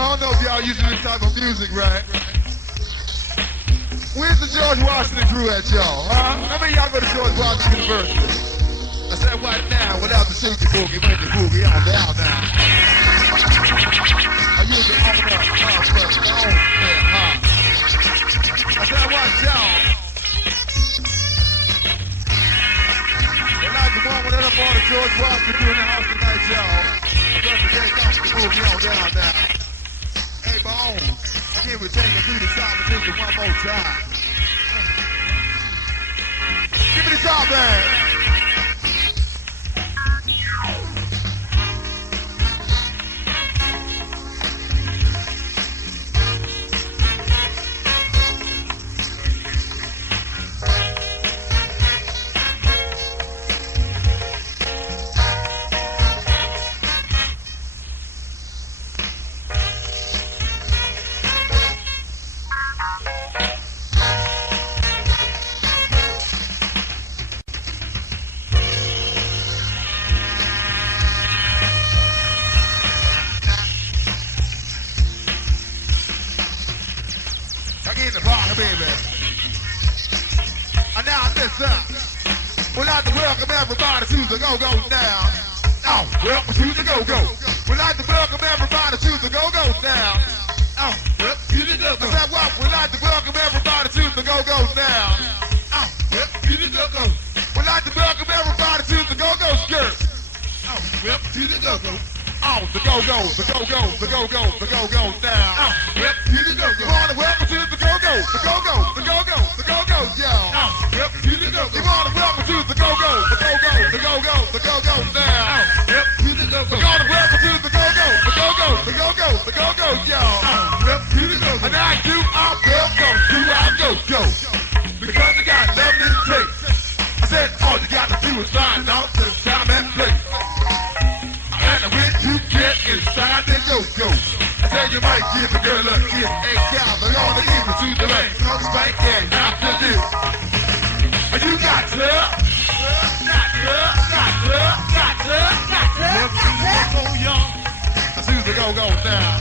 don't know if y'all using this type of music, right? Where's the George Washington crew at, y'all? Huh? How many of y'all go to George Washington University? I said, what now? Without the shooty boogie, make the boogie on down now. I use the on up, but on there, huh? I said, watch y'all. Well, not the one with that up on the George Washington in the house tonight, y'all. Just to take off the boogie on down now. Hey, Bones, I give it take it through the top and do it one more time. Give me the top, man. Go-go now. Oh, welcome to the go-go. We'd like to welcome everybody to the go-go now. Oh, welcome to the go-go. I said what? We'd like to welcome everybody to the go-go now. Oh, welcome to the go-go. We'd like to welcome everybody to the go-go skirt. Oh, welcome to the go-go. Oh, the go-go, the go-go, the go-go, the go-go now. Oh, welcome to the go-go. You wanna welcome to the go-go, the go-go, the go-go, the go-go, y'all. Oh, welcome to the go-go. You wanna welcome to the go-go, the go-go, the go-go, the go-go now. Oh, welcome to the go-go. You wanna welcome to the go-go, the go-go, the go-go, the go-go, y'all. Oh, welcome to the go-go. And now you are welcome to our go-go. Because you got nothing to take. I said all you gotta do is find out the time and place. And when you get inside the go-go, I tell you might give a girl a kiss. Hey, cow, they're gonna give it to the lane. No spank and after this. And you got love. So young. I see the go-go now.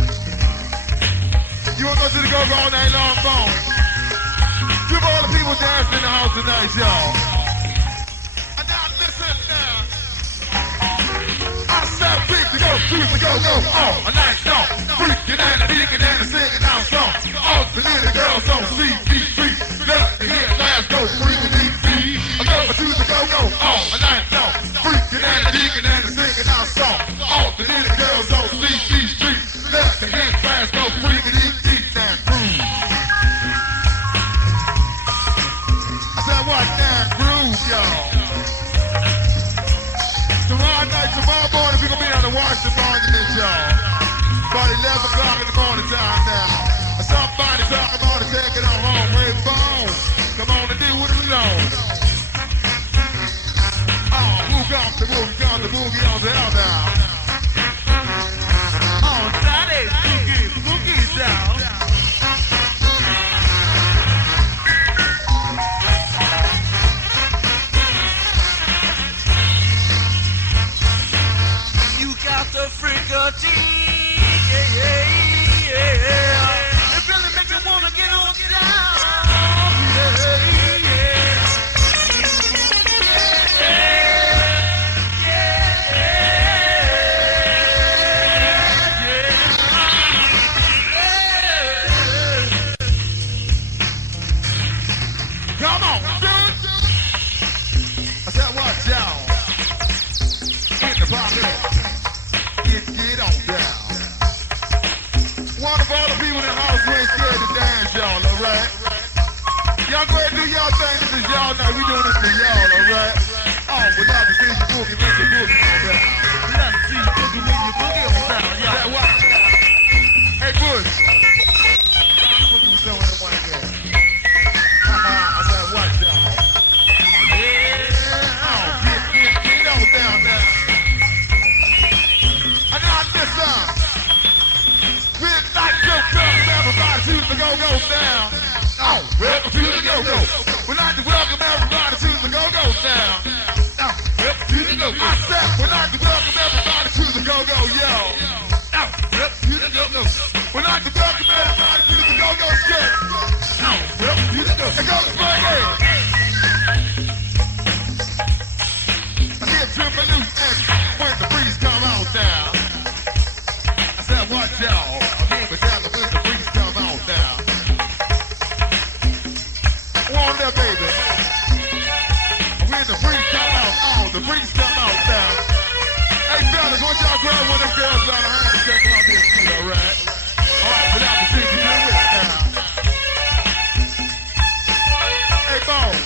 You wanna go to the go-go all night long, phone? Give all the people dancing in the house tonight, y'all. And now listen now. I said big to go, choose to go, a nice song. Freaking and a digging and a singing out song. All the little girls on CP3. Let the hear last go, freaking DP. I go to the go, a nice song. Freaking and a digging and a singing out song. All the little girls on CP3. Let the hear last go, freaking DP and groove. I said what now, groove, y'all. Tomorrow morning, we're going to be on the Washington Monument, y'all. About 11 o'clock in the morning time now. Somebody talking about to take it on home. Hey, phone, come on and do what we know. Oh, who got the boogie on the hell now. Oh, that is boogie down. The frigate, yeah. It really makes you wanna get on down, Come on, dude. I said, watch y'all. In the pocket. Get on down. One of all the people in the house who ain't scared to dance, y'all, alright? Y'all go ahead and do y'all thing. This is y'all now. We doing this for y'all, alright? Oh, without the see you boogie, make the boogie on down. We got to see you boogie when you boogie on down, y'all. Yeah, what? Hey, Bush. What you was doing in one game? I said, watch y'all. Yeah. Oh, get on down now. We'd like to welcome everybody to the go-go down. Oh, welcome to the go-go. We'd like to welcome everybody to the go-go down. goes Frankie. I hear triple loose and when the breeze come out now. I said, watch y'all. I hear me down when the breeze come out now. On there, baby. When the breeze come out, the breeze come out now. Hey, fellas, want y'all grab one of them girls out of hand and check them out there, too, all right? All right, without the thing you do with it now. Hey, Bones,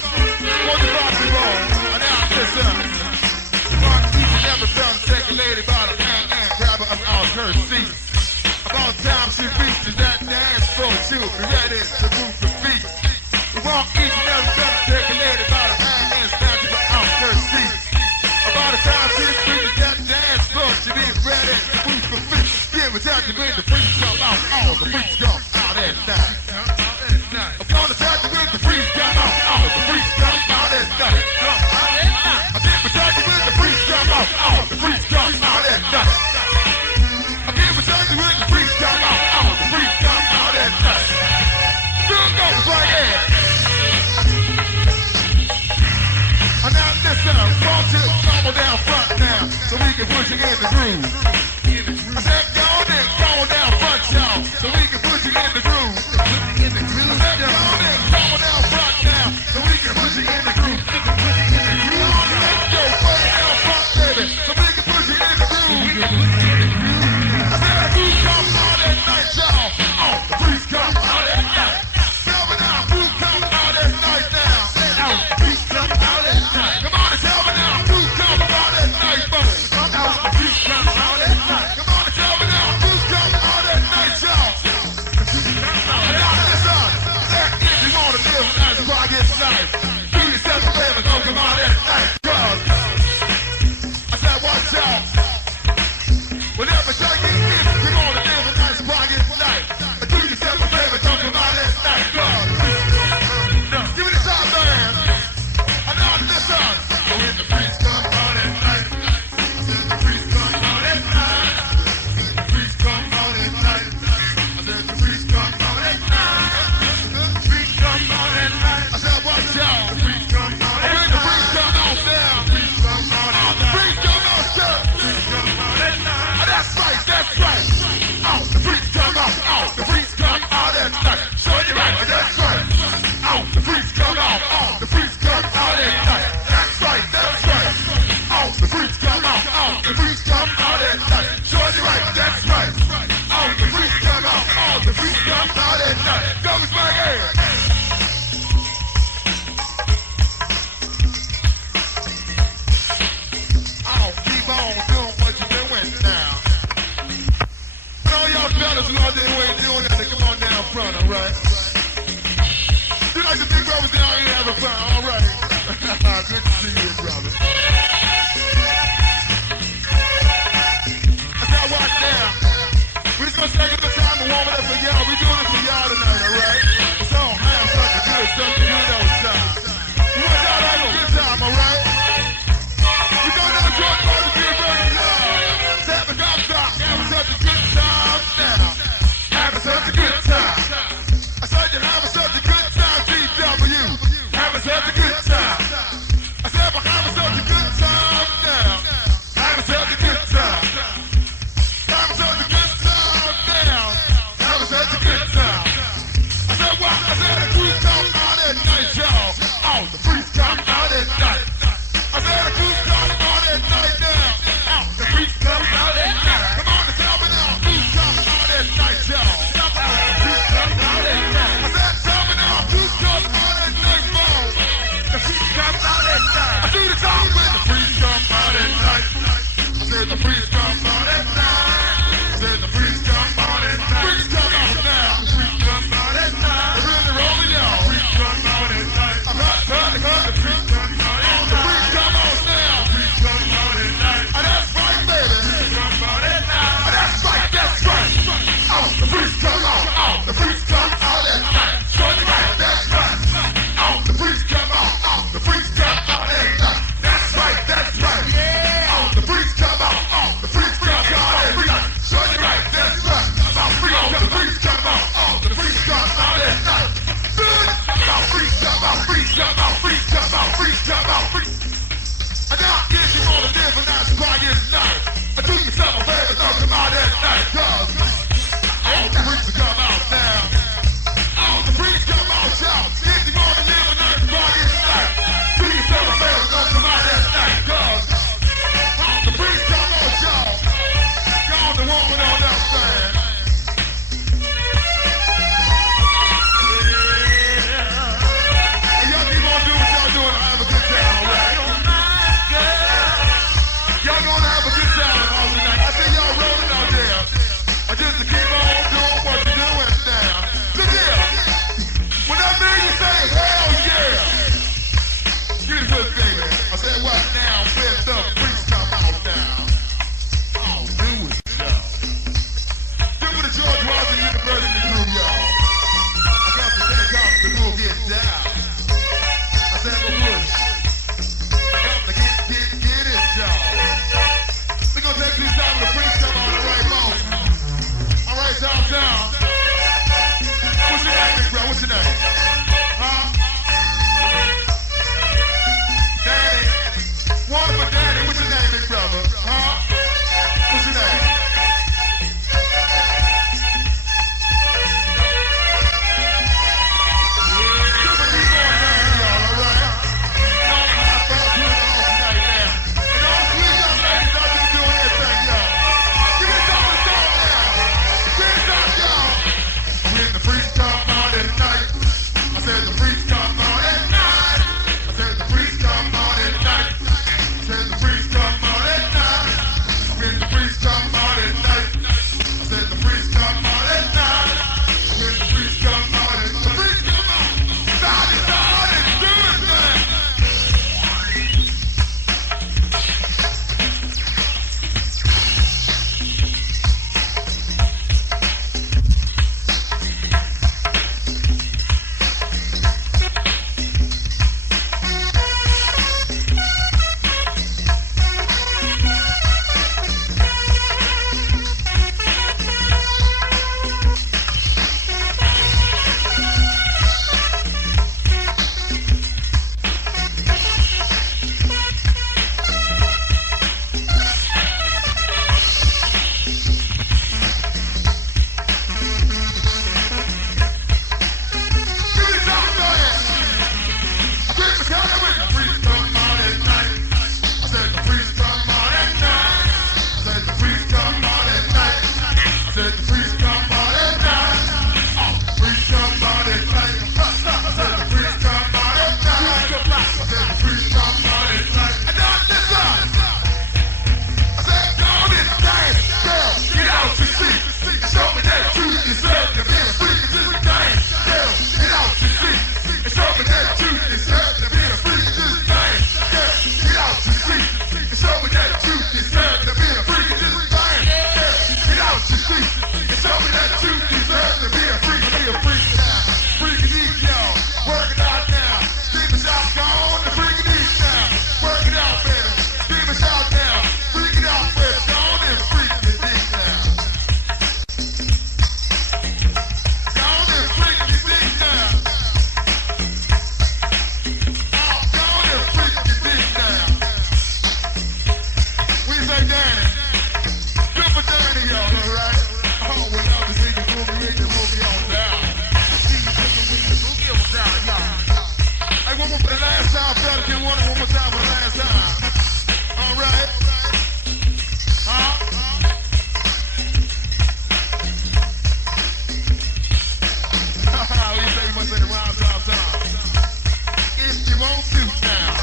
won't you rock me, Bones? And now, listen. You never felt to take a lady by the hand and grab her up out her seat. About time she reaches that dance floor, she'll be ready to move her feet. We won't eat, never felt to take a lady by the hand and snatch her out her seat. About the time she reaches that dance floor, she'll be ready to move her feet. Yeah, we're talking when the freaks come out, all the freaks come out at night. Upon the time when the freaks come out, all the freaks come out at night. I think we're talking when the freaks come out, all the freaks come out at night. Again, we're talking when the freaks come out, all the freaks come out at night. Still goes right here. And now listen, won't you tumble down front now, so we can push you in the groove. I said, go on down front, y'all, so we can push you in the groove. I said, go on down front now, so we can push you in the groove. Go way down front, baby, so we can push you in the groove. I said, the groove comes out at night, y'all. Oh, the breeze comes out at night. Tell me now, who comes out at night now? Oh, the breeze comes out at night. Come on and tell me now, who comes out at night, boy? Oh, the breeze comes out at night. Come on and tell me now, who comes out at night, y'all? Now listen, that if you want to live nice before I get nice, do yourself a favor, don't come out at night, cause I said, watch out. Whatever take it is, you want to live nice before I get nice. Do yourself a favor, don't come out at night, cause give me the shot, man. And now listen, so when the breeze come out at night, I said the breeze come out at night. The breeze come out at night. I said the breeze come out at night. The breeze come out at night. I said watch out. The breeze come out at night. When the breeze come out there, the breeze come out at night. The breeze come out there. The breeze come out at night. Oh, that's right, that's right. Oh, the breeze come out. Oh, the breeze come out at night. Show you right, that's right. Oh, the breeze come out. Oh, the breeze come out at night. That's right, that's right. Oh, the breeze come out. Oh, the breeze come out at night. Show you right, that's right. Oh, the breeze come out. Oh, the breeze come out at night. Goes back here. Oh, keep on doing what you're doing now. And all y'all fellas who out there who ain't doing that, come on down front, all right? You like the big brothers down here having fun, all right? Good to see you, brother. I said, watch now. We're just gonna take a little time to warm it up for y'all. We're doing it for y'all tonight, all right? So, have something good old time. We want y'all to have a good time, all right? We're going down to George Martin to give us love. Having such a good time now. Having such a good time. I said you're having such a good time, GW. Having such a good time. I said we're having such a good time now. Having such a good time. Having such a good time now. Having such a good time. I said what? I said the breeze come out at night, y'all. Oh, the breeze come out at night. you deserve to be a freak now. Freaky deep, y'all. Work it out now. Demon shout, go on and freak it deep now. Work it out, baby. Demon shout now. Freak it out, baby. Go on and freak it deep now. Go on and freak it deep now. Go on and freak it deep now. We say Danny. Good for Danny, y'all, all right? Oh, well, now the nigga movie on down. Hey, one more for the last time, fella. Get one more time for the last time. All right. Huh? You say you must say the rhymes all the time. If you want to now.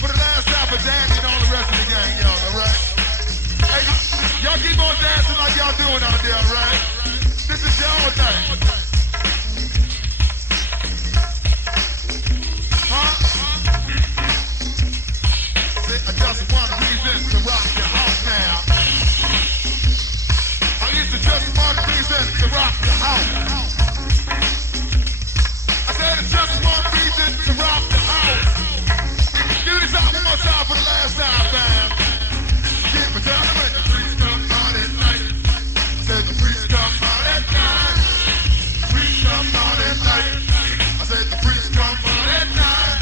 For the last time for Danny and all the rest of the gang, y'all, all right? Hey, y'all keep on dancing like y'all doing out there, all right? This is y'all thing. I just want a reason to rock your house now. I used to just want a reason to rock your house. I said it's just one reason to rock the house. Give this out one more time for the last time, fam. Give me time when the freaks come out at night. I said the freaks come out at night. Freaks come out at night. I said the freaks come out at night.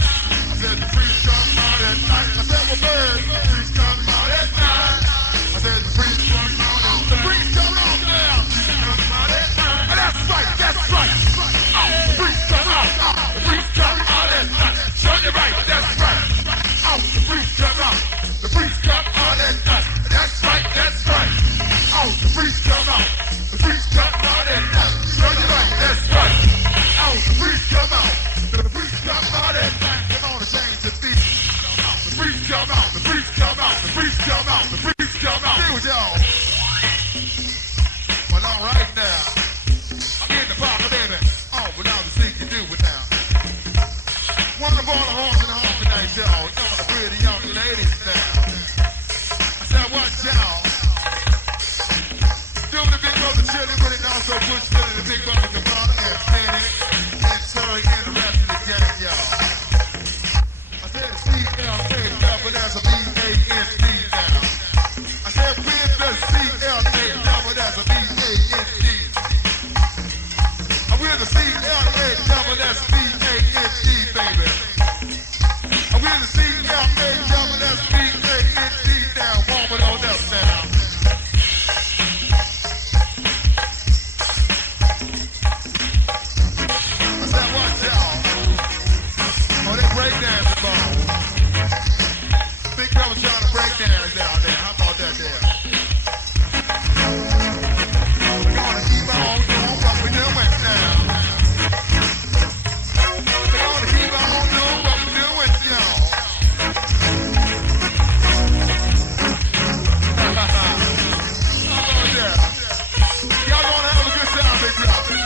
I said the freaks come out at night. I said well, bird, the freaks come out at night. I said the freaks come out at night. The freaks come out now. Come out at night. And that's right, that's right. Oh, the freaks come out. The freaks come out at night. Show you right, that's right. Oh, the freaks come out. The freaks come out at night. That's right, that's right. Oh, the freaks come out. The freaks come out at night. Show you right, that's right. Oh, the freaks come out. The freaks come out at night. Come on and change the beat. The freaks come out. The freaks come out. The freaks come out. The freaks come out. Stay with y'all. Well, all right now. I'm in the pocket, baby. Oh, but now the thing you do it now. One of all the horns in the home tonight, y'all. Y'all the pretty young ladies now. I said, watch y'all. Doing the big brother chilling with it, and also push chilling the big brother Kamala and Penny and Terry and the rest of the gang, y'all. I said C-L-A, double that's a B-A-N-D now. I said with the C-L-A, double that's a B-A-N-D. I'm with the C-L-A, double that's B-A-N-D, baby. I'm with the C-L-A, double that's B-A-N-D now. Warm it on up now. I said, watch y'all. Oh, they break dancing, ball. Big brother trying to break dance down there. How about that there? We're gonna keep on doing what we're doing now. We're gonna keep on doing what we're doing, y'all. How about that? Y'all gonna have a good time, big brother.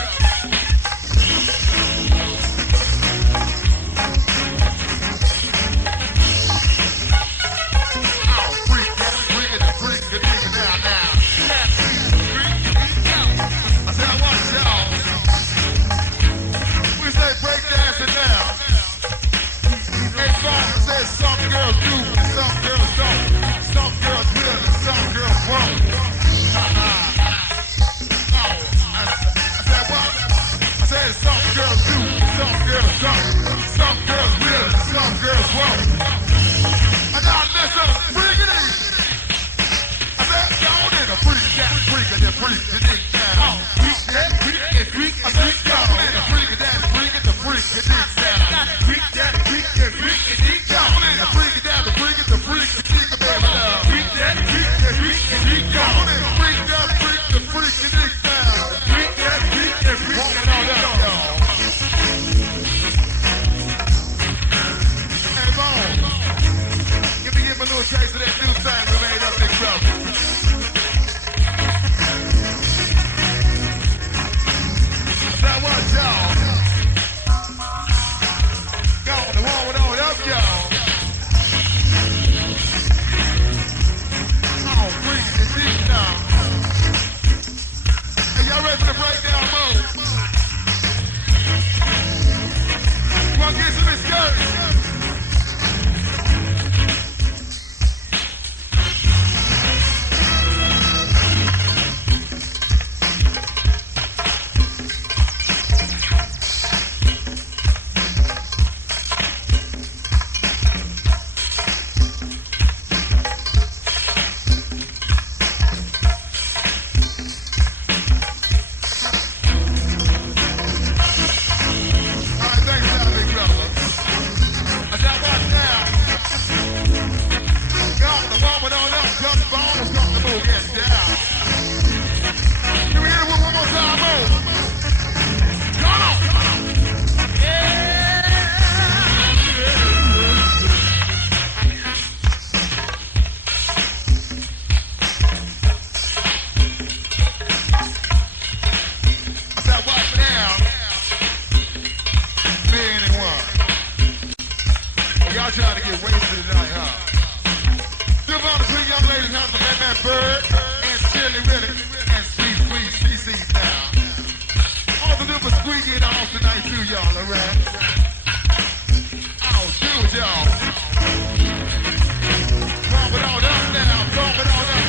Some girls do, and some girls don't. Some girls will, and some girls won't. I said what? I said some girls do, and some girls don't. Some girls will, and some girls won't. I got listen, freak it in. I said down in a freak that freak and then freak it in down. Freak that freak and freak. I said down in a freak and that freak and the freak it in down. Freak that freak and freak and deep down. The freak it down, the freak it, the freak it, freak it down. Freak that freak and freak and deep down. Freak that freak, the freak and deep down. Freak that freak and freak and deep down. Hey, Bone, give me a little taste of that new thing we made up, big brother. Now watch y'all. Go on, the warm it on up, y'all. Oh, freak it deep now. y'all, alright? I'll do it, y'all. Pump it on up now, pump it on up,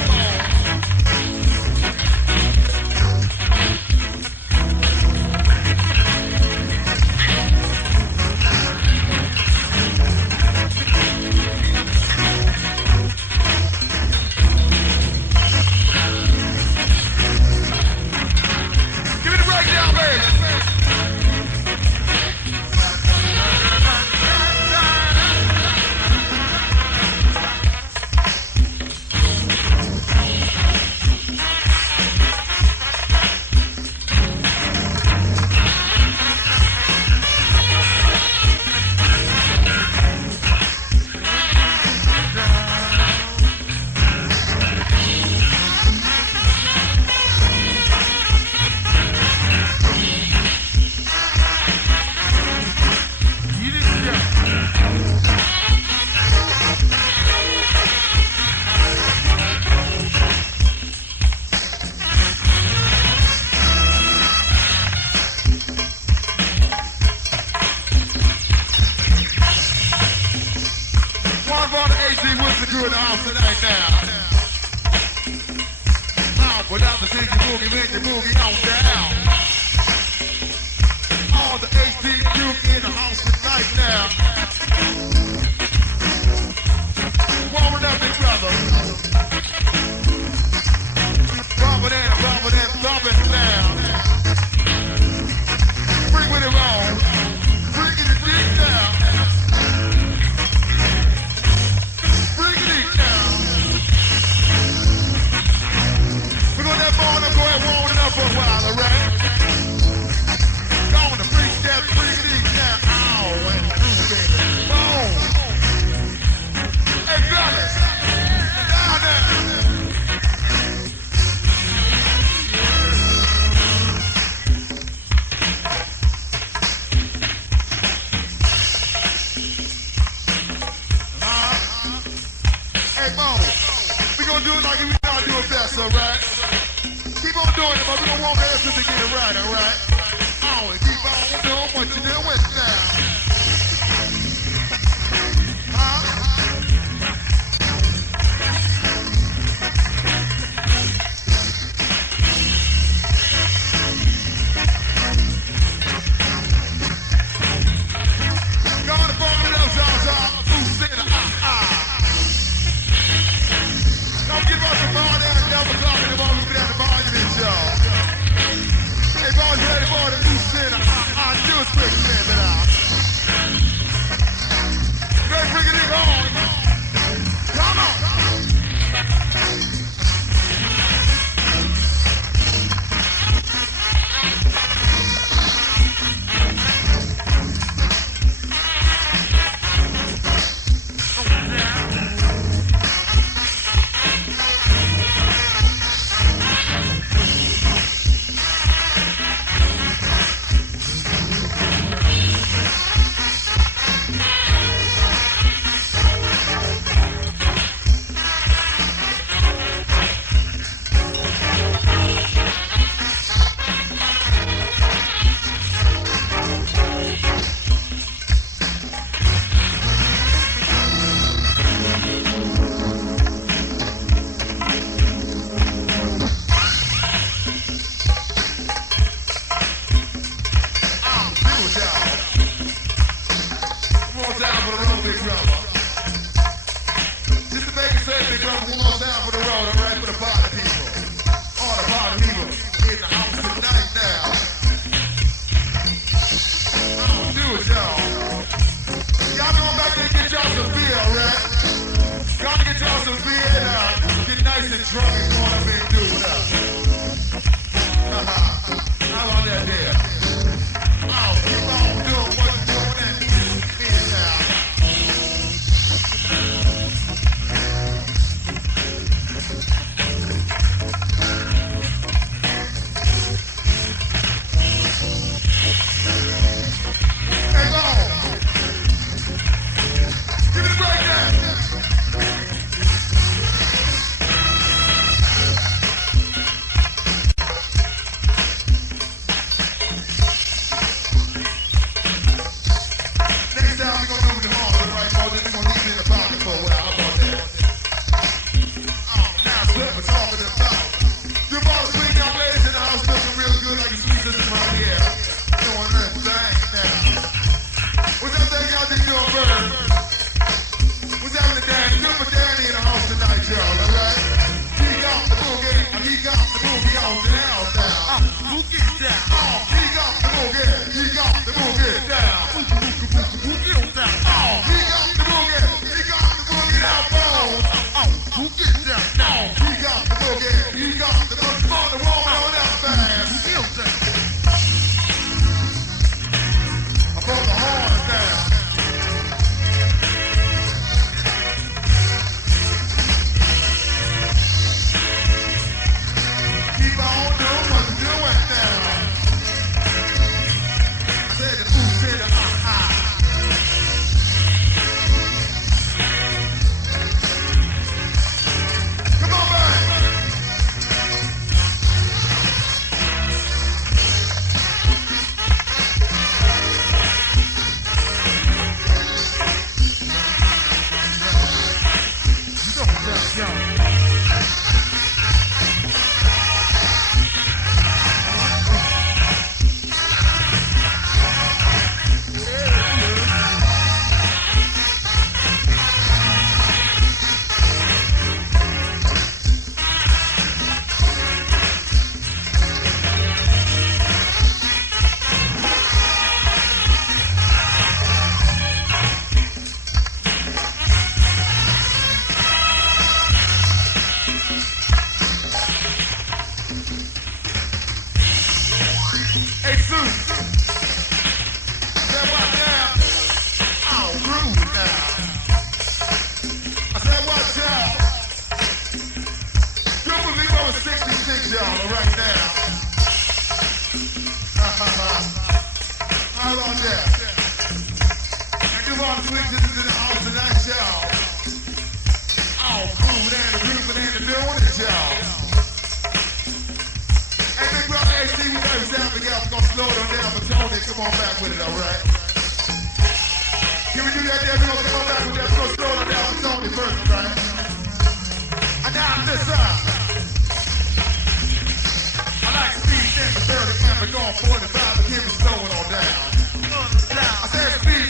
give me the breakdown, baby. In the house tonight now. Without the singing boogie, make the boogie on down. All the HD crew in the house tonight now. Warming up, big brother. Bumping and bumping and bumping down. Bring with it on. Bring it deep down. I'm going warming up for a while, alright? Going to freak that freaking now. Ow, and baby. Boom. Hey, fellas. Down there. Hey, Boom. We gonna do it like we gotta do it best, alright? Keep on doing it, but we don't want the answers to get it right, alright? Oh, and keep on doing what you're doing now. Huh? Gonna bump it up, y'all. Who's in the Don't give us a bar there and never talking about who's down the bar. Hey, boys, ready for the new center? I do it quick, stand it out. Let's bring it on. Come on. y'all, alright? He got the boogie, and he got the boogie on down, down. Boogie down. He got the boogie, he got the boogie down. Boogie on down. He got the boogie, he got the boogie down, bones. Boogie down. He got the boogie, he got the boogie. Come on, the woman on that fast. Boogie on down. I brought the horn down. Keep on doing what you're doing now. Say the two, say the Come on, man. Hey, Sue. Say what now? Oh, rude now. I said what, y'all? Don't believe I was 66, y'all, right now. How about that? And do all the switches to the house tonight, y'all. Oh, grooving and the grooving and the doing it, y'all. Hey, big brother AC, we got his down together. We're gonna slow it down for Tony. Come on back with it, alright? Can we do that there? We're gonna come on back with that. We're gonna slow it down for Tony first, alright? And now this side. I like speed, 10 to 30, and we're going 45, but give me slowing on down. I said speed,